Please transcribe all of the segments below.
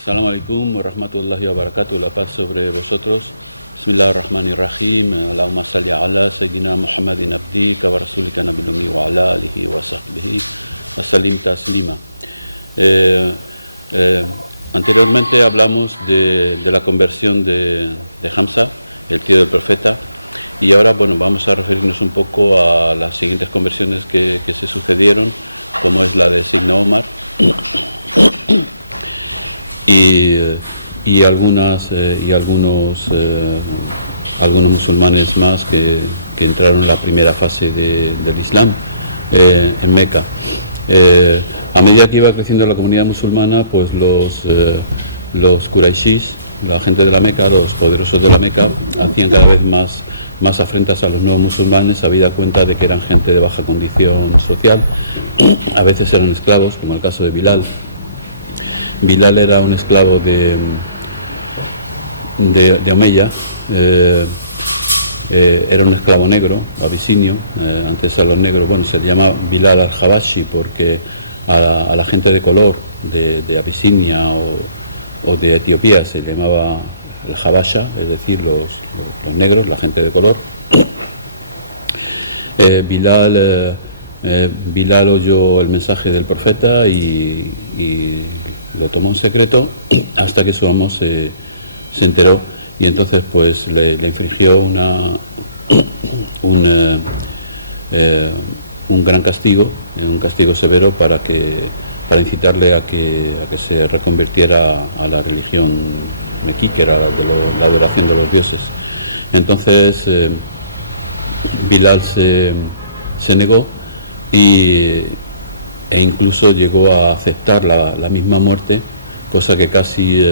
Assalamu alaikum wa rahmatullahi wa barakatuh. La paz sobre vosotros. Bismillahirrahmanirrahim. Allahumma salli ala Sayyidina Muhammadin Abdika wa Rasulika Nabiyina wa ala alihi wa sahbihi wa sallim taslima. Anteriormente hablamos de la conversión de Hamza, el tío del profeta, y ahora vamos a referirnos un poco a las siguientes conversiones que se sucedieron, como es la de Sayyidina Omar y algunos musulmanes más que entraron en la primera fase del Islam en Meca. A medida que iba creciendo la comunidad musulmana, pues los Qurayshis, la gente de la Meca, los poderosos de la Meca, hacían cada vez más afrentas a los nuevos musulmanes, habida cuenta de que eran gente de baja condición social, a veces eran esclavos, como el caso de Bilal. Bilal era un esclavo de Omeya, era un esclavo negro, abisinio, antes a los negros, se le llama Bilal al-Habashi porque a la gente de color de Abisinia o de Etiopía se le llamaba el Habasha, es decir, los negros, la gente de color. Bilal oyó el mensaje del profeta y lo tomó en secreto hasta que su amo se enteró, y entonces pues le infligió un gran castigo, un castigo severo para incitarle a que se reconvirtiera a la religión mequí, que era la adoración de los dioses. Entonces Bilal se negó e incluso llegó a aceptar la misma muerte, cosa que casi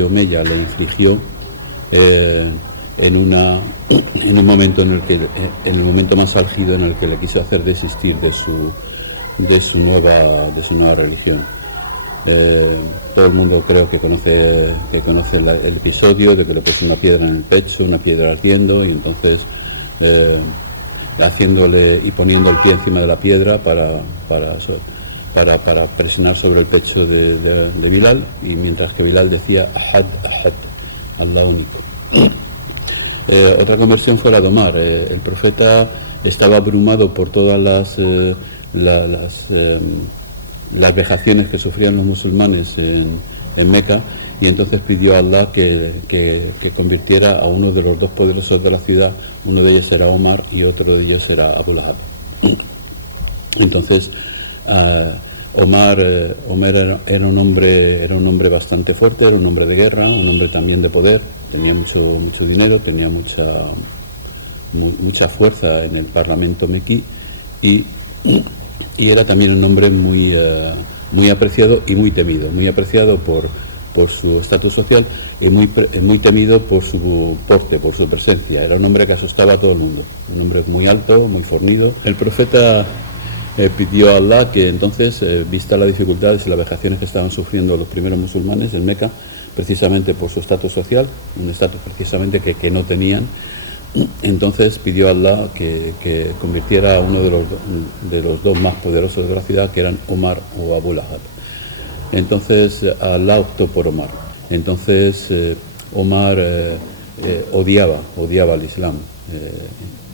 Omeya le infligió en un momento en el momento más álgido, en el que le quiso hacer desistir de su nueva religión. Todo el mundo creo que conoce el episodio de que le puso una piedra en el pecho, una piedra ardiendo, y entonces haciéndole y poniendo el pie encima de la piedra para presionar sobre el pecho de Bilal, y mientras que Bilal decía Ahad, Ahad, Allah único. Otra conversión fue la de Omar. El profeta estaba abrumado por todas las vejaciones que sufrían los musulmanes en Meca, y entonces pidió a Allah que convirtiera a uno de los dos poderosos de la ciudad. Uno de ellos era Omar y otro de ellos era Abu Lahab. Entonces Omar era un hombre bastante fuerte, era un hombre de guerra, un hombre también de poder, tenía mucho dinero, tenía mucha fuerza en el parlamento mequí, y era también un hombre muy apreciado y muy temido, muy apreciado por su estatus social y muy temido por su porte, por su presencia. Era un hombre que asustaba a todo el mundo, un hombre muy alto, muy fornido. El profeta pidió a Allah que entonces, vista las dificultades y las vejaciones que estaban sufriendo los primeros musulmanes en Meca, precisamente por su estatus social, un estatus precisamente que no tenían, entonces pidió a Allah que convirtiera a uno de los dos más poderosos de la ciudad, que eran Omar o Abu Lahab. Entonces Allah optó por Omar. Entonces Omar odiaba el Islam,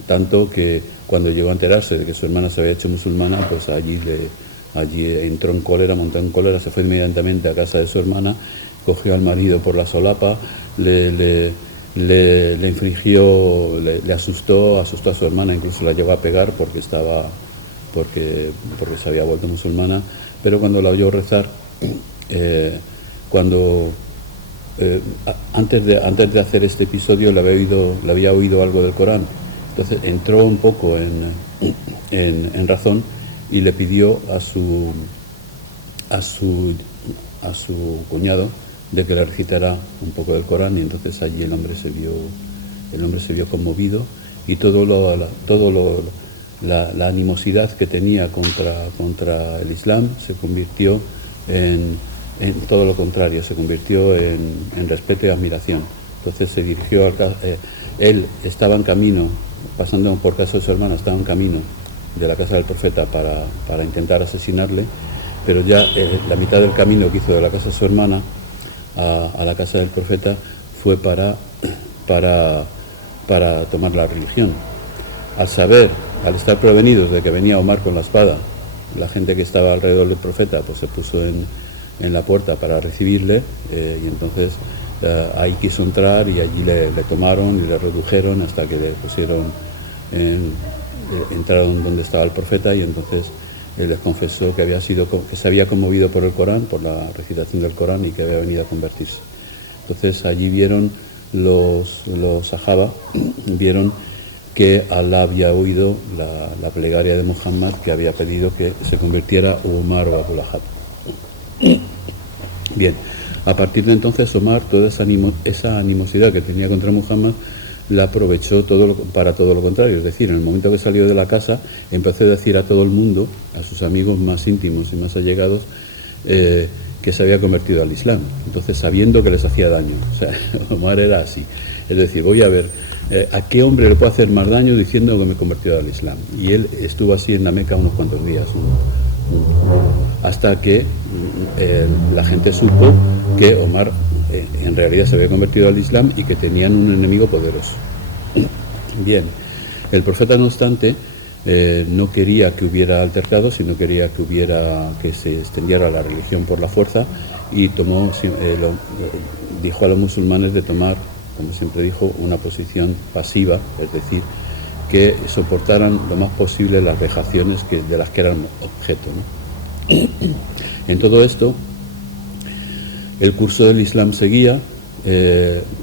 tanto que cuando llegó a enterarse de que su hermana se había hecho musulmana, pues allí entró en cólera, montó en cólera, se fue inmediatamente a casa de su hermana, cogió al marido por la solapa, le infligió, le asustó a su hermana, incluso la llegó a pegar porque se había vuelto musulmana. Pero cuando la oyó rezar, antes de hacer este episodio le había oído algo del Corán. Entonces entró un poco en razón y le pidió a su cuñado de que le recitara un poco del Corán, y entonces allí el hombre se vio conmovido, y la animosidad que tenía contra el Islam se convirtió en todo lo contrario, se convirtió en respeto y admiración. Entonces se dirigió él estaba en camino, pasando por casa de su hermana, estaba en camino de la casa del profeta para intentar asesinarle, pero ya la mitad del camino que hizo de la casa de su hermana a la casa del profeta fue para tomar la religión. Al estar prevenidos de que venía Omar con la espada, la gente que estaba alrededor del profeta pues se puso en la puerta para recibirle, y entonces ahí quiso entrar y allí le tomaron y le redujeron hasta que le pusieron entraron donde estaba el profeta, y entonces les confesó que se había conmovido por el Corán, por la recitación del Corán, y que había venido a convertirse. Entonces allí vieron los sahaba, vieron que Alá había oído la plegaria de Muhammad, que había pedido que se convirtiera Omar o Abu Lahab. Bien, a partir de entonces Omar, toda esa animosidad que tenía contra Muhammad, la aprovechó para todo lo contrario. Es decir, en el momento que salió de la casa, empezó a decir a todo el mundo, a sus amigos más íntimos y más allegados, que se había convertido al Islam. Entonces, sabiendo que les hacía daño. O sea, Omar era así. Es decir, voy a ver a qué hombre le puedo hacer más daño diciendo que me he convertido al Islam. Y él estuvo así en la Meca unos cuantos días, hasta que la gente supo que Omar en realidad se había convertido al Islam y que tenían un enemigo poderoso. Bien, el profeta, no obstante, no quería que hubiera altercados, sino quería que se extendiera la religión por la fuerza, y dijo a los musulmanes de tomar, como siempre dijo, una posición pasiva, es decir, que soportaran lo más posible las vejaciones de las que eran objeto, ¿no? En todo esto, el curso del Islam seguía,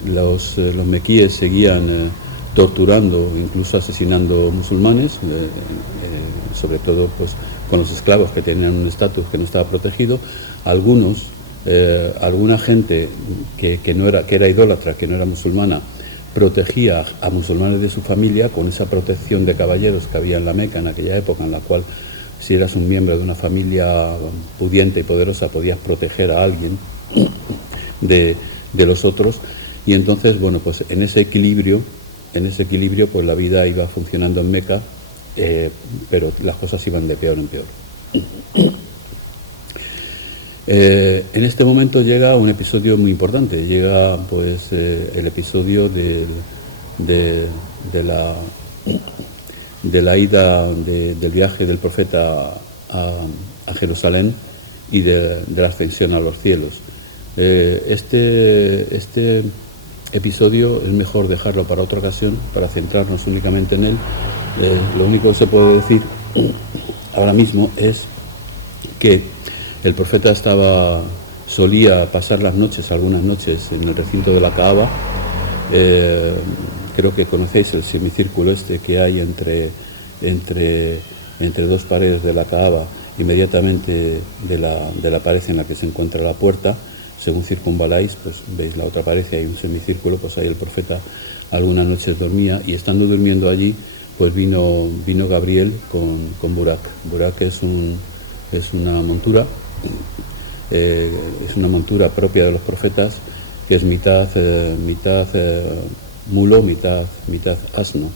los mequíes seguían torturando, incluso asesinando musulmanes, sobre todo pues con los esclavos, que tenían un estatus que no estaba protegido. Alguna gente que era idólatra, que no era musulmana, protegía a musulmanes de su familia con esa protección de caballeros que había en la Meca en aquella época, en la cual, si eras un miembro de una familia pudiente y poderosa, podías proteger a alguien de los otros. Y entonces, bueno, pues en ese equilibrio pues la vida iba funcionando en Meca, pero las cosas iban de peor en peor. En este momento llega un episodio muy importante. Llega pues el episodio de la ida del viaje del profeta a Jerusalén y de la ascensión a los cielos. Este episodio es mejor dejarlo para otra ocasión, para centrarnos únicamente en él. Lo único que se puede decir ahora mismo es que el profeta solía pasar algunas noches en el recinto de la Kaaba. Creo que conocéis el semicírculo que hay entre dos paredes de la Kaaba, inmediatamente de la pared en la que se encuentra la puerta. Según circunvaláis, pues veis la otra pared y hay un semicírculo. Pues ahí el profeta algunas noches dormía, y estando durmiendo allí, pues vino Gabriel con Burak. Burak es una montura. Es una montura propia de los profetas, que es mitad mulo, mitad asno.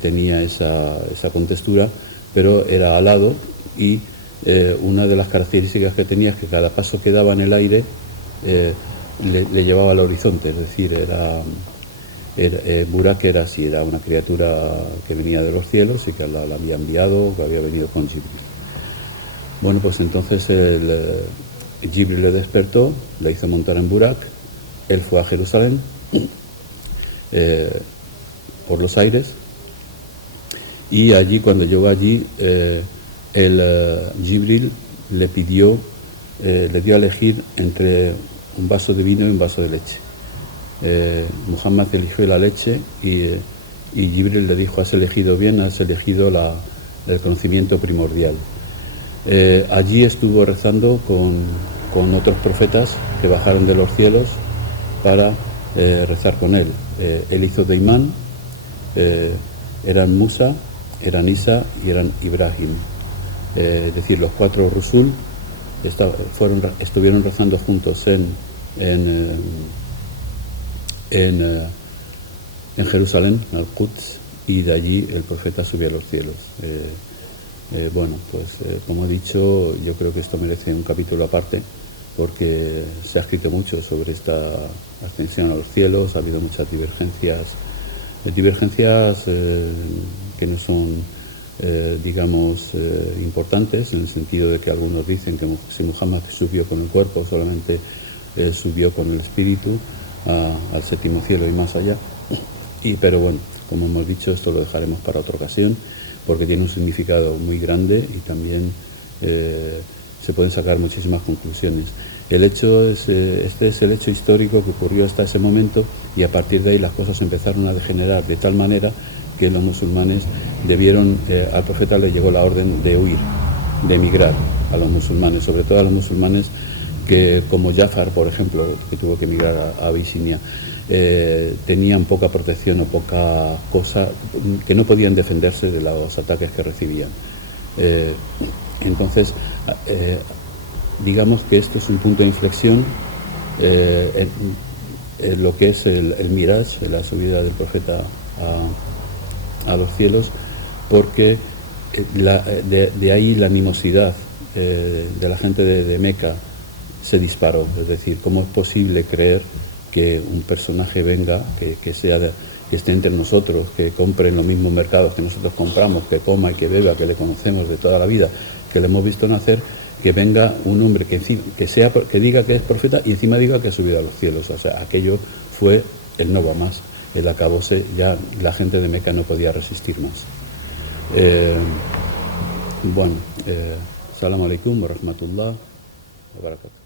Tenía esa contextura, pero era alado, y una de las características que tenía es que cada paso que daba en el aire le llevaba al horizonte. Es decir, Burak era así, era una criatura que venía de los cielos y que Allah la había enviado, que había venido con Jibril. Bueno, pues entonces Jibril le despertó, le hizo montar en Burak, él fue a Jerusalén por los aires, y allí, cuando llegó allí, Jibril le dio a elegir entre un vaso de vino y un vaso de leche. Muhammad eligió la leche, y Jibril le dijo: has elegido bien, has elegido el conocimiento primordial. Allí estuvo rezando con otros profetas que bajaron de los cielos para rezar con él. Él hizo de imán, eran Musa, eran Isa y eran Ibrahim. Es decir, los 4 Rusul estuvieron rezando juntos en Jerusalén, en Al-Quds, y de allí el profeta subió a los cielos. Bueno, pues como he dicho, yo creo que esto merece un capítulo aparte, porque se ha escrito mucho sobre esta ascensión a los cielos, ha habido muchas divergencias que no son, digamos, importantes, en el sentido de que algunos dicen que si Muhammad subió con el cuerpo, solamente subió con el espíritu al séptimo cielo y más allá. Pero bueno, como hemos dicho, esto lo dejaremos para otra ocasión, porque tiene un significado muy grande y también se pueden sacar muchísimas conclusiones. Este es el hecho histórico que ocurrió hasta ese momento, y a partir de ahí las cosas empezaron a degenerar de tal manera que los musulmanes al profeta le llegó la orden de huir, de emigrar a los musulmanes, sobre todo a los musulmanes que, como Jafar, por ejemplo, que tuvo que emigrar a Abisinia, tenían poca protección o poca cosa, que no podían defenderse de los ataques que recibían. Entonces, digamos que esto es un punto de inflexión en lo que es el Miraj, la subida del profeta a los cielos, porque de ahí la animosidad de la gente de Meca se disparó. Es decir, ¿cómo es posible creer que un personaje venga, que esté entre nosotros, que compre en los mismos mercados que nosotros compramos, que coma y que beba, que le conocemos de toda la vida, que le hemos visto nacer, que venga un hombre que diga que es profeta y encima diga que ha subido a los cielos? O sea, aquello fue el no va más, el acabose, ya la gente de Meca no podía resistir más. Bueno, Salam alaikum wa rahmatullah wa barakatuh.